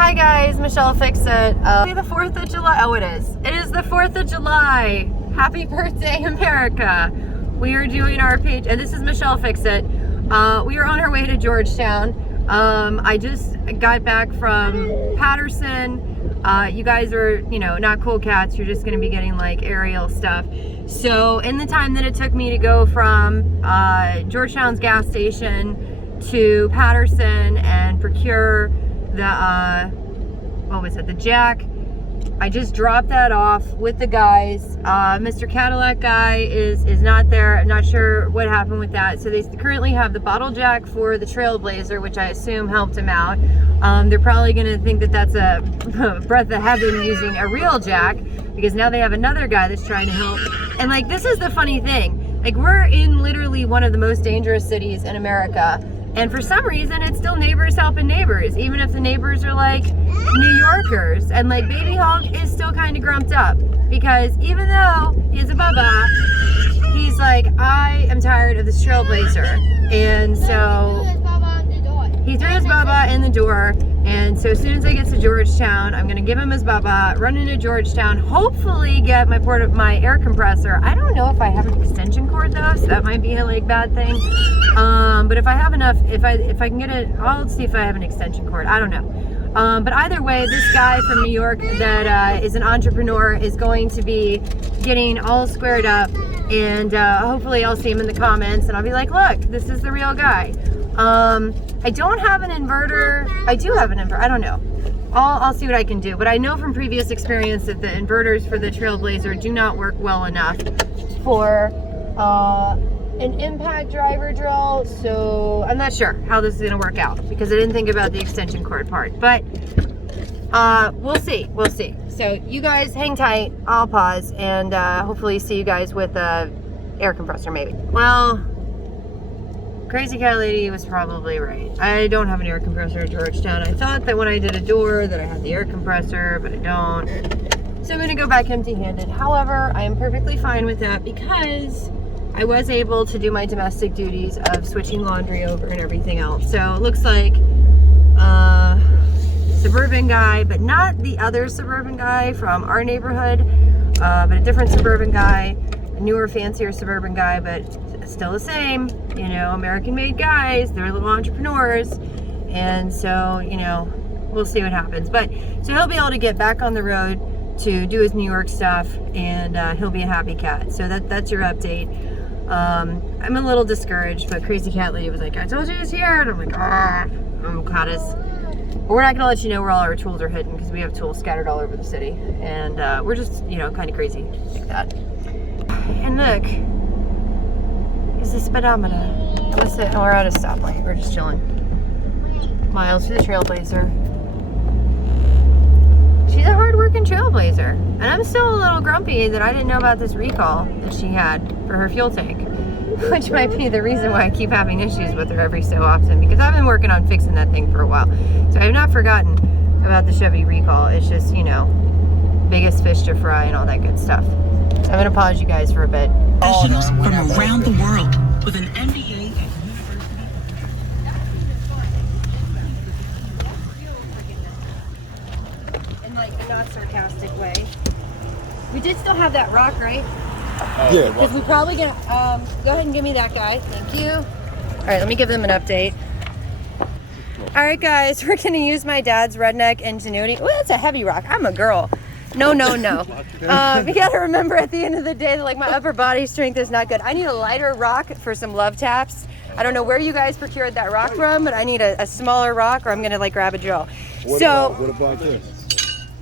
Hi guys, Michelle Fixit. The 4th of July. Oh, it is. It is the 4th of July. Happy birthday, America. We are doing our page, and this is Michelle Fixit. We are on our way to Georgetown. I just got back from Patterson. You guys are, not cool cats. You're just going to be getting like aerial stuff. So in the time that it took me to go from Georgetown's gas station to Patterson and procure the the jack, I just dropped that off with the guys. Mr. Cadillac guy is not there. I'm not sure what happened with that. So they currently have the bottle jack for the Trailblazer, which I assume helped him out. They're probably gonna think that that's a breath of heaven using a real jack, because now they have another guy that's trying to help. And like, this is the funny thing. Like, we're in literally one of the most dangerous cities in America. And for some reason, it's still neighbors helping neighbors, even if the neighbors are like New Yorkers. And like, Baby Hulk is still kind of grumped up, because even though he's a bubba, he's like, I am tired of this Trailblazer. And so he threw his bubba in the door. And so as soon as I get to Georgetown, I'm gonna give him his bubba, run into Georgetown, hopefully get my air compressor. I don't know if I have an extension cord though, so that might be a like bad thing. But if I have enough, if I can get it, I'll see if I have an extension cord. I don't know. But either way, this guy from New York that is an entrepreneur is going to be getting all squared up, and hopefully I'll see him in the comments and I'll be like, look, this is the real guy. I don't have an inverter. I do have an inverter. I don't know. I'll see what I can do. But I know from previous experience that the inverters for the Trailblazer do not work well enough for an impact driver drill. So I'm not sure how this is going to work out, because I didn't think about the extension cord part. But we'll see. We'll see. So you guys hang tight. I'll pause and hopefully see you guys with a air compressor maybe. Well, Crazy Cat Lady was probably right. I don't have an air compressor at Georgetown. I thought that when I did a door that I had the air compressor, but I don't. So I'm gonna go back empty-handed. However, I am perfectly fine with that, because I was able to do my domestic duties of switching laundry over and everything else. So it looks like Suburban guy, but not the other Suburban guy from our neighborhood, but a different Suburban guy, a newer, fancier Suburban guy, but still the same, American-made guys. They're little entrepreneurs, and so, we'll see what happens. But so he'll be able to get back on the road to do his New York stuff, and he'll be a happy cat. So that's your update. I'm a little discouraged, but Crazy Cat Lady was like, I told you he's here, and I'm like, I'm Catus. But we're not gonna let you know where all our tools are hidden, because we have tools scattered all over the city, and we're just, kind of crazy like that. And look, is the speedometer. We're at a stoplight. We're just chilling. Miles to the Trailblazer. She's a hard-working Trailblazer, and I'm still a little grumpy that I didn't know about this recall that she had for her fuel tank, which might be the reason why I keep having issues with her every so often, because I've been working on fixing that thing for a while. So I have not forgotten about the Chevy recall. It's just, biggest fish to fry and all that good stuff. So I'm gonna pause you guys for a bit. Professionals from around the world with an MBA at in like a not sarcastic way. We did still have that rock, right? Yeah. Because we probably gonna go ahead and give me that guy. Thank you. All right, let me give them an update. All right, guys, we're gonna use my dad's redneck ingenuity. Oh, that's a heavy rock. I'm a girl. No. You gotta remember at the end of the day that like my upper body strength is not good. I need a lighter rock for some love taps. I don't know where you guys procured that rock from, but I need a smaller rock, or I'm gonna like grab a drill. What about this?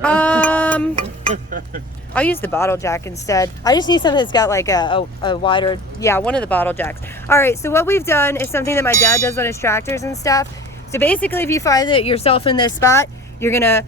I'll use the bottle jack instead. I just need something that's got like a wider, one of the bottle jacks. All right, so what we've done is something that my dad does on his tractors and stuff. So basically, if you find that yourself in this spot, you're gonna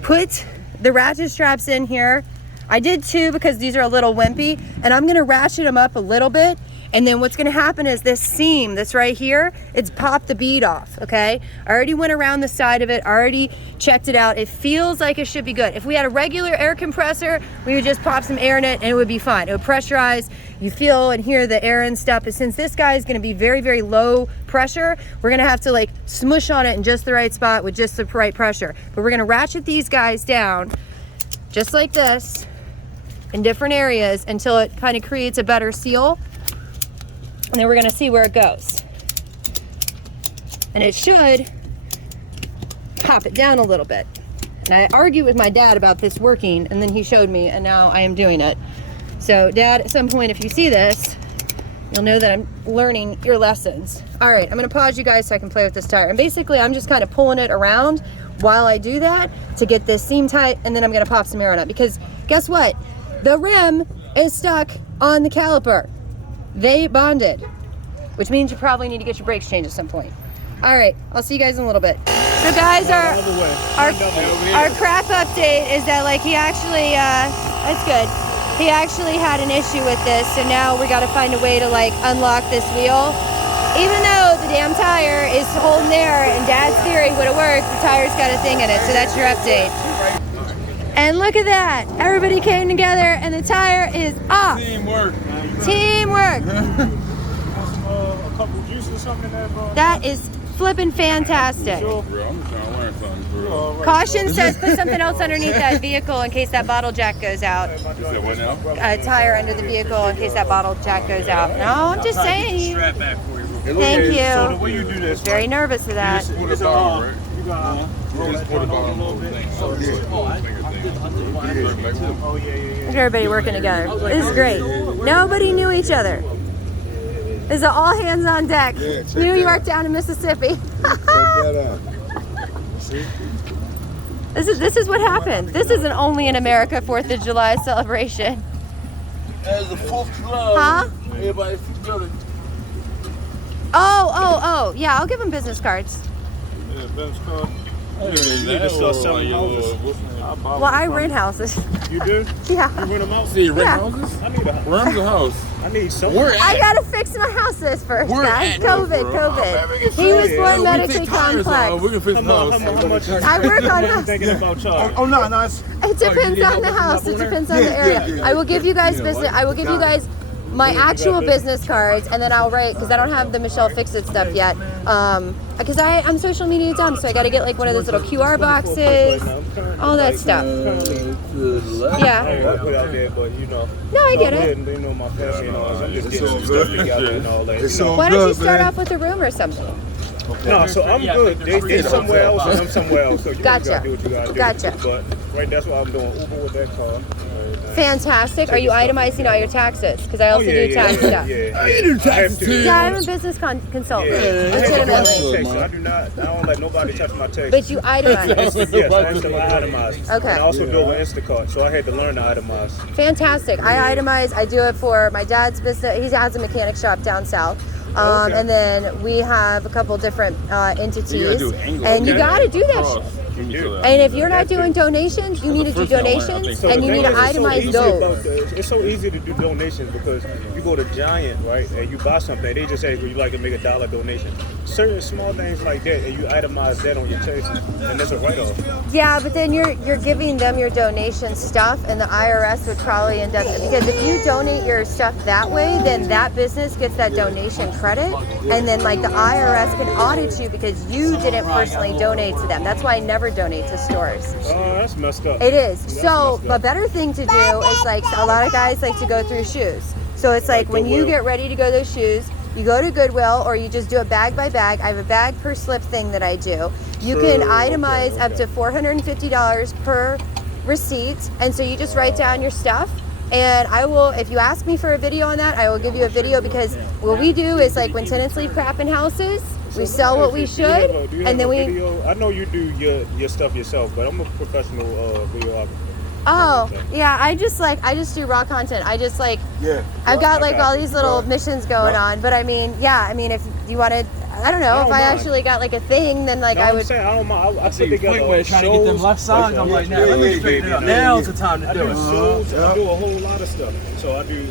put the ratchet straps in here. I did two because these are a little wimpy, and I'm gonna ratchet them up a little bit, And then what's gonna happen is this seam that's right here, it's popped the bead off, okay? I already went around the side of it, already checked it out. It feels like it should be good. If we had a regular air compressor, we would just pop some air in it and it would be fine. It would pressurize, you feel and hear the air and stuff. But since this guy is gonna be very, very low pressure, we're gonna have to like smush on it in just the right spot with just the right pressure. But we're gonna ratchet these guys down just like this in different areas until it kind of creates a better seal. And then we're gonna see where it goes. And it should pop it down a little bit. And I argued with my dad about this working, and then he showed me, and now I am doing it. So Dad, at some point, if you see this, you'll know that I'm learning your lessons. All right, I'm gonna pause you guys so I can play with this tire. And basically, I'm just kind of pulling it around while I do that to get this seam tight, and then I'm gonna pop some air on it. Because guess what? The rim is stuck on the caliper. They bonded, which means you probably need to get your brakes changed at some point. All right, I'll see you guys in a little bit. So guys, our crap update is that like he actually, that's good. He actually had an issue with this, so now we got to find a way to like unlock this wheel. Even though the damn tire is holding there and Dad's theory would have worked, the tire's got a thing in it, so that's your update. And look at that, everybody came together and the tire is off. Teamwork. Teamwork. A couple juice or something in there, bro. That is flipping fantastic. Bro, I'm just trying to learn something, bro. Caution says put something else underneath that vehicle in case that bottle jack goes out. You said what now? A tire under the vehicle in case that bottle jack goes out. No, I'm just saying. Thank So the you. way you do this, Very nervous of that. Put it on, right? you got roll Just that put it down a on little the bit. thing. So it's a finger thing. Oh yeah. Look at everybody working together. This is great. Nobody knew each other. This is all hands on deck. Yeah, check New that York out. down to Mississippi. Check that out. See? This is what happened. This isn't only in America 4th of July celebration. As a 4th of July, Huh? everybody's together. Oh. Yeah, I'll give them business cards. Yeah, Ben's car. You need to start selling houses. Well, I rent houses. You do? Yeah. You rent them out? See, rent Yeah. houses? I need a house. Rent's a house. I need some. Where I at? gotta fix my houses first, Where guys. at? COVID. He was born medically complex. We can fix the How house. much? I work on I'm houses. thinking about charging. Oh, no, it's... It depends on the house. It depends on the area. yeah. I will give you guys business. I will give you guys my actual business. business cards, and then I'll write because I don't have the Michelle Fix It stuff yet. Because I'm social media dumb, so I got to get like one of those little QR boxes, all that stuff. Yeah. I put out there, but you know. No, I get it. You know, my family and all that. I'm just It's getting all some stuff good. together and all that. It's You know. all Why don't you good, start man. off with a room or something? No, so I'm good. They somewhere else and I'm somewhere else. So you Gotcha. gotta do what you gotta do. Gotcha. But right, that's what I'm doing. Uber with that car. Fantastic. Are you itemizing all your taxes? Because I also do tax stuff. Yeah. You do I have taxes to. too. Yeah, I'm a business consultant. Yeah. I have to do my Legitimately. own taxes. I don't let nobody touch my taxes. But you itemize. Yes, I have to itemize. Okay. And I also do it with Instacart, so I had to learn to itemize. Fantastic. I itemize. I do it for my dad's business. He has a mechanic shop down south. Okay. And then we have a couple different entities. You gotta do angle. And you Okay. got to do that shit. And if you're not doing donations, you need to do first thing I learned, I donations, think. and you need to itemize those. It's so easy to do donations because you go to Giant, right, and you buy something, they just say, would you like to make $1 donation? Certain small things like that, and you itemize that on your taxes, and that's a write-off. Yeah, but then you're giving them your donation stuff, and the IRS would probably end up, because if you donate your stuff that way, then that business gets that donation credit, and then like the IRS can audit you because you didn't personally donate to them. That's why I never donate to stores. Oh, that's messed up. It is. That's So messed the up. better thing to do is like a lot of guys like to go through shoes. So it's like when you Goodwill. get ready to go those shoes, you go to Goodwill or you just do it bag by bag. I have a bag per slip thing that I do. You can itemize up to $450 per receipt. And so you just write down your stuff. And I will, if you ask me for a video on that, I will give you a video because what we do is like when tenants leave crap in houses, we sell what we should, Do you have and then a we. video? I know you do your stuff yourself, but I'm a professional videographer. Oh yeah, I just do raw content. I just like Yeah. I've got like Okay. all these little missions going on, but I mean, yeah, I mean if you want to I don't know. I If don't I mind. actually got like a thing, then like No, I I'm would. saying I don't mind. I See, put together quick way trying to get them shows. left sides. I'm like, now let me straighten it up. Now's the time to I do do it. shows. I do a whole lot of stuff. So I do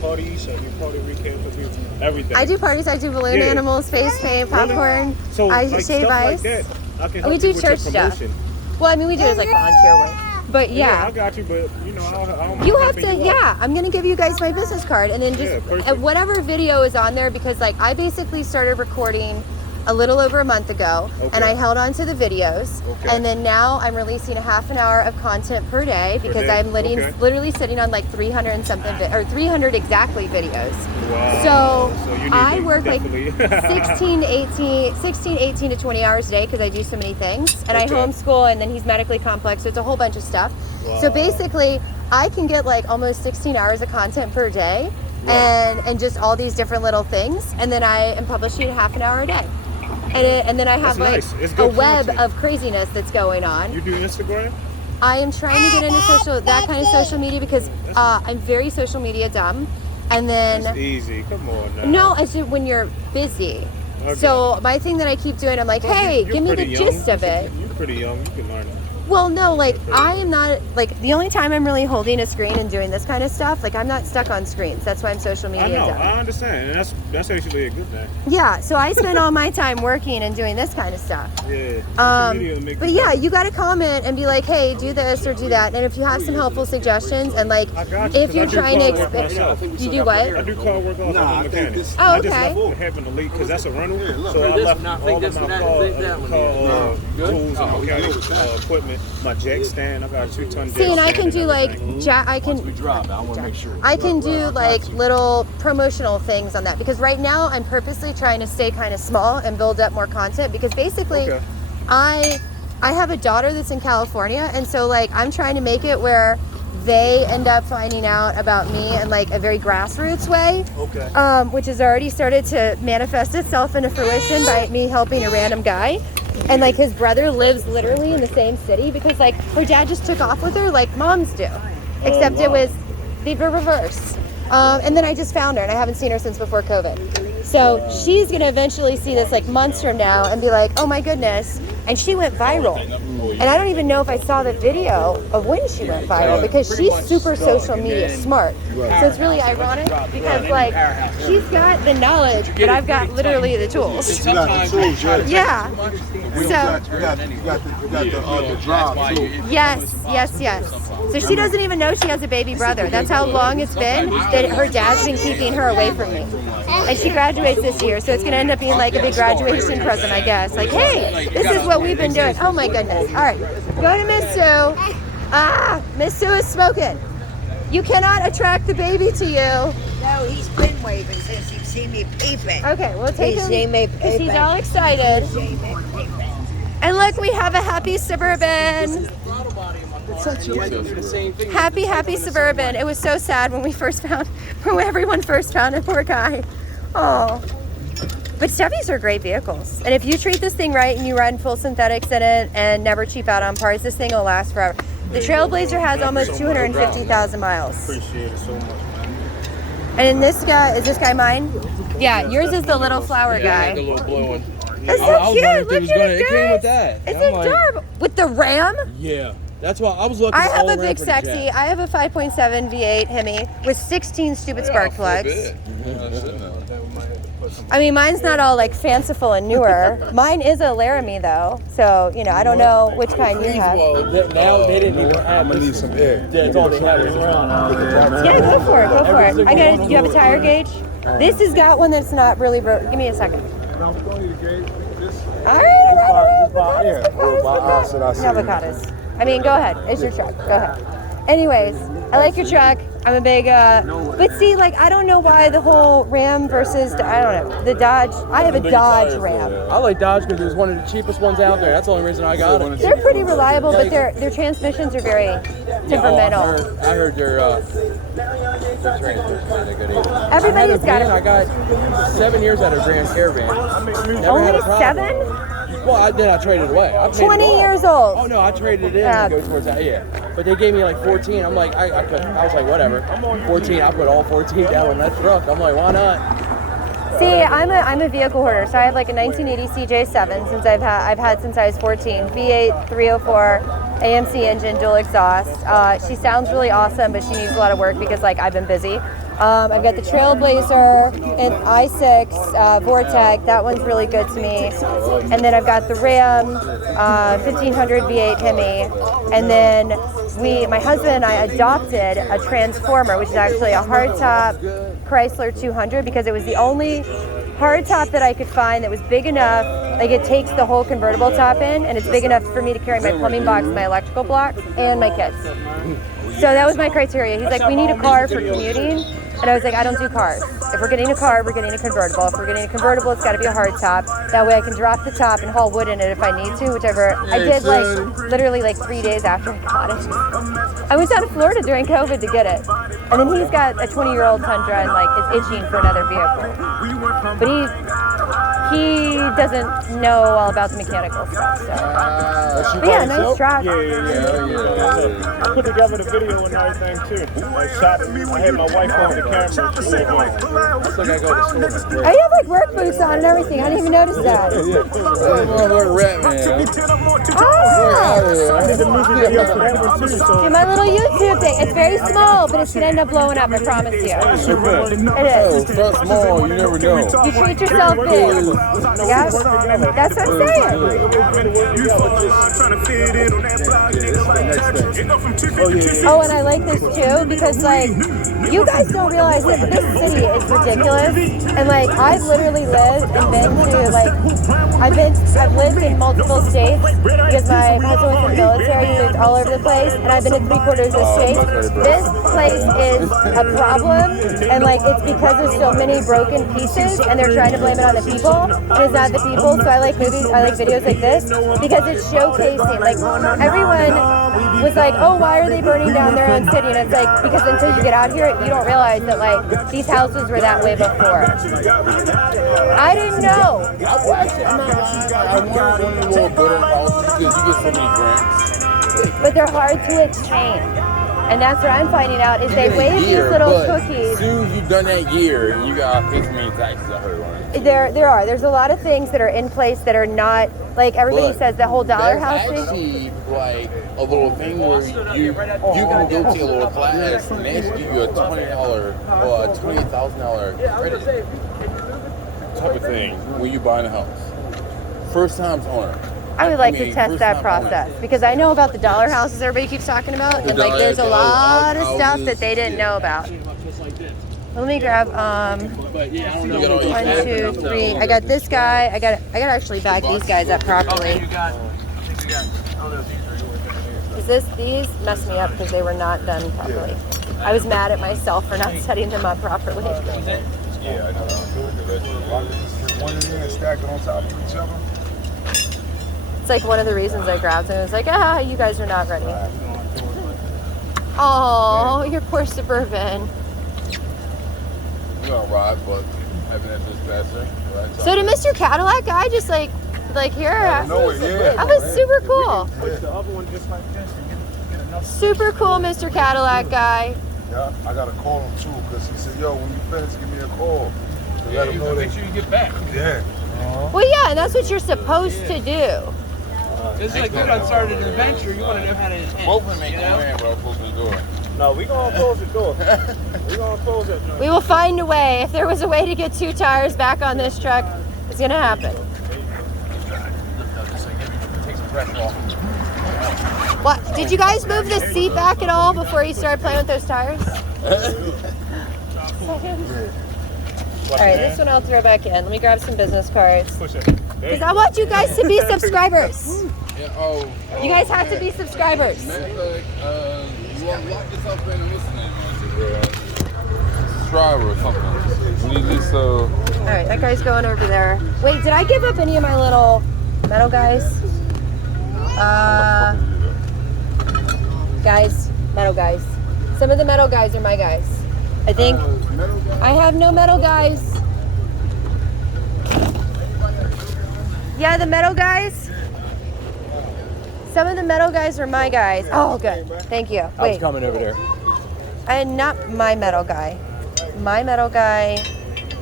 parties. I do party recaps. I do everything. I do parties. I do balloon Yeah. animals, face paint, Really? popcorn. So I like shave stuff ice. like that, I can We help do you with your church stuff. promotion. Well, I mean, we do as like volunteer work. But yeah. I got you, but you know, I don't You mind have to, helping you out. yeah. I'm gonna give you guys my business card, and then Yeah, just perfect. whatever video is on there, because like I basically started recording a little over a month ago, and Okay. I held on to the videos, Okay. and then now I'm releasing a half an hour of content per day because day? I'm Okay. literally sitting on like 300 and something or 300 exactly videos. Wow. So you need I to work like definitely- 16, 18 to 20 hours a day because I do so many things, and I Okay. homeschool, and then he's medically complex, so it's a whole bunch of stuff. So Wow. basically, I can get like almost 16 hours of content per day, and just all these different little things, and then I am publishing a half an hour a day, and then I have That's like nice. It's a good web content. of craziness that's going on. You do Instagram? I am trying to get into that kind of social media because I'm very social media dumb, and then. It's easy. Come on now. No, I said when you're busy. Okay. So my thing that I keep doing, I'm like, hey, You're give me the pretty young. gist of it. You're pretty young. You can learn it. Well, no, like I am not like the only time I'm really holding a screen and doing this kind of stuff. Like I'm not stuck on screens. That's why I'm social I media know. dumb. I understand. And that's actually a good thing. Yeah, so I spend all my time working and doing this kind of stuff. Yeah. Social media will make But you yeah, better. you got to comment and be like, hey, do this or do that. And if you have some helpful suggestions, and like I got you, if 'cause you're I do trying to car work myself. you do what? I do car work also. Nah, I I'm a think mechanic. this- Oh, I just okay. left having to leave because that's a rental. look, So I this left one, I all think of this my one, car, I think that one is. tools Oh, and we mechanic good with that. equipment, my jack stand. I got a 2-ton jack See, and I stand can do like everything. I Once we can drop, I want to make sure. I can do Well, I like got you. little promotional things on that because right now I'm purposely trying to stay kind of small and build up more content because basically Okay. I have a daughter that's in California, and so like I'm trying to make it where they end up finding out about me in like a very grassroots way, Okay. which has already started to manifest itself into fruition by me helping a random guy. And like his brother lives literally in the same city because like her dad just took off with her like moms do, except it wow. was the reverse. And then I just found her and I haven't seen her since before COVID. So she's gonna eventually see this like months from now and be like, oh my goodness. And she went viral. And I don't even know if I saw the video of when she went viral because she's super social media smart. So it's really ironic because like she's got the knowledge, but I've got literally the tools. You got the tools, yeah. Yeah. You So got the drive too. yes. So she doesn't even know she has a baby brother. That's how long it's been that her dad's been keeping her away from me. And she graduates this year, so it's gonna end up being like a big graduation present, I guess. Like, hey, this is what we've been doing. Oh my goodness. All right, go to Miss Sue. Miss Sue is smoking. You cannot attract the baby to you. No, he's been waving since he's seen me peeping. Okay, we'll take He's him seen me because he's peeping. all excited. Seen me peeping. And look, we have a happy Suburban. Happy Suburban. It was so sad when everyone first found a poor guy. Oh. But Chevys are great vehicles. And if you treat this thing right and you run full synthetics in it and never cheap out on parts, this thing will last forever. The Trailblazer has almost 250,000 miles. Appreciate it so much, man. And this guy mine? Yeah, yours is the little flower guy. The little blue one. It's I so was wondering cute. if Look was at gonna- it, it came with guys. that. It's I'm like- adorable. With the Ram? Yeah. That's why I was looking I have all a around big for the sexy. Jack. I have a 5.7 V8 Hemi with 16 stupid spark plugs. I mean, mine's not all like fanciful and newer. Mine is a Laramie though, so you know I don't know which kind you have. Well, now they didn't even have. I'm gonna need some air. That's all they had was Yeah, go for it. Go for it. I got. You have a tire gauge? This has got one that's not really broke. Give me a second. All right. Avocados. I mean, go ahead. It's your truck. Go ahead. Anyways, I like your truck. I'm a big, but see, like, I don't know why the whole Ram versus, I don't know, the Dodge. I have a Dodge Ram. I like Dodge because it was one of the cheapest ones out there. That's the only reason I got it. They're pretty reliable, but their transmissions are very temperamental. I heard their transmission ain't good either. Everybody's got I it. got 7 years out of Grand Caravan. Never had a Only problem. 7? Well, I traded it away. I paid it 20 off. years old. Oh no, I traded it in Yeah. to go towards that. Yeah, but they gave me like 14. I'm like, I was like, whatever. 14. I put all 14 down in that truck. I'm like, why not? See, I'm a vehicle hoarder, so I have like a 1980 CJ7 since I've had since I was 14. V8 304 AMC engine, dual exhaust. She sounds really awesome, but she needs a lot of work because like I've been busy. I've got the Trailblazer and i6 Vortec. That one's really good to me. And then I've got the Ram 1500 V8 Hemi. And then my husband and I adopted a Transformer, which is actually a hardtop Chrysler 200 because it was the only hardtop that I could find that was big enough. Like it takes the whole convertible top in, and it's big enough for me to carry my plumbing box, my electrical blocks, and my kids. So that was my criteria. He's like, we need a car for commuting. And I was like, I don't do cars. If we're getting a car, we're getting a convertible. If we're getting a convertible, it's got to be a hard top. That way I can drop the top and haul wood in it if I need to, whichever. I did like literally like 3 days after I got it. I went down to Florida during COVID to get it. And then he's got a 20-year-old Tundra and like is itching for another vehicle. But he doesn't know all about the mechanical stuff. So. But yeah, nice truck. Yeah. I put together the video and everything too. Like shot it. I had my wife on the camera. She said, I still gotta go to school. Oh, you have like work boots on and everything. I didn't even notice that. I did the music video for that one too. So Do my little YouTube thing. It's very small, but it's gonna end up blowing up. I promise you. It is. Start small, you never know. You treat yourself big. Yep. That's what I'm saying. Oh, and I like this too because like you guys don't realize that this city is ridiculous. And like I've literally lived and been to like I've lived in multiple states because my husband was in the military. He lived all over the place, and I've been in 3/4 of the states. This place is a problem, and like it's because there's so many broken pieces, and they're trying to blame it on the people. And it's not the people. So I like videos like this because it's showcasing. Like everyone was like, oh, why are they burning down their own city? And it's like because until you get out here, you don't realize that like these houses were that way before. I didn't know. I want one of the little better houses because you get so many grants. But they're hard to attain. And that's what I'm finding out is they wave these little cookies. As soon as you've done that year, you gotta pay so many taxes. I heard on it. There's a lot of things that are in place that are not like everybody says the whole dollar house That's thing. actually like a little thing where you can go take a little class and they give you a $20 or a $20,000 credit type of thing when you buying a house. First time's owner. I would like to test that process because I know about the dollar houses everybody keeps talking about, and like there's a lot of stuff that they didn't know about. Let me grab 1, 2, 3. I got this guy. I got to actually bag these guys up properly. Because these messed me up because they were not done properly. I was mad at myself for not setting them up properly. Yeah, I know. One of them stacked on top of each other. It's like one of the reasons I grabbed them. It was like, you guys are not ready. Oh, your poor Suburban. You're gonna ride, but having that dispenser. So did Mr. Cadillac guy just like here? That was super cool. the other one just like this and get enough. Super cool, Mr. Cadillac guy. Yeah, I gotta call him too because he said, "Yo, when you finish, give me a call." Let him know Make sure you get back. Yeah. Well, yeah, and that's what you're supposed to do. It's like you done started an adventure. You want to know how to end. Both of them ain't going in, bro. Close the door. No, we gonna close the door. We gonna close that joint. We will find a way. If there was a way to get 2 tires back on this truck, it's gonna happen. What? Did you guys move the seat back at all before you started playing with those tires? All right, this one I'll throw back in. Let me grab some business cards. Push it. Because I want you guys to be subscribers. Yeah, You guys have to be subscribers. you want to lock yourself in and listen subscriber or something. We need this, All right, that guy's going over there. Wait, did I give up any of my little metal guys? Metal guys. Some of the metal guys are my guys. I think I have no metal guys. Yeah, the metal guys. Some of the metal guys are my guys. Oh, good. Thank you. I was coming over there. Not my metal guy. My metal guy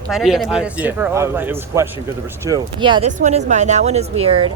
Mine are gonna be the super old It was ones. questioned because there was two. Yeah, this one is mine. That one is weird.